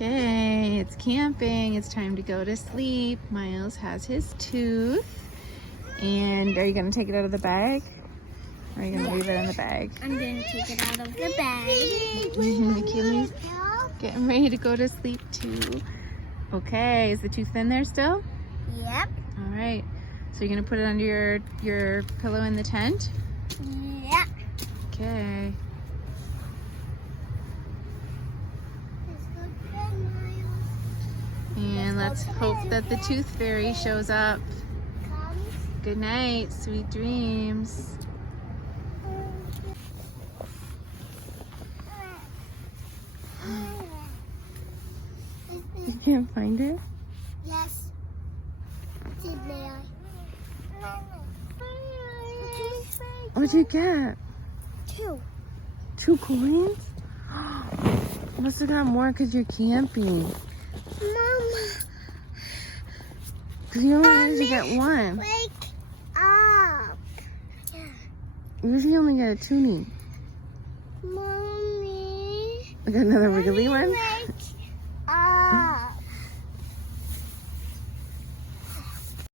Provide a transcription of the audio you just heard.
Okay, it's camping. It's time to go to sleep. Myles has his tooth. And are you going to take it out of the bag? Or are you going to leave it in the bag? I'm going to take it out of the bag. McKinley's getting ready to go to sleep too. Okay, is the tooth in there still? Yep. All right. So you're going to put it under your pillow in the tent? Yep. Okay. And let's hope that the tooth fairy shows up. Good night, sweet dreams. You can't find it? Yes. What'd you get? Two. 2 coins? Must have got more because you're camping. Mama. Because you only usually get 1. Wake up. You usually only get a toonie. Mommy. I got another wiggly one. Wake up.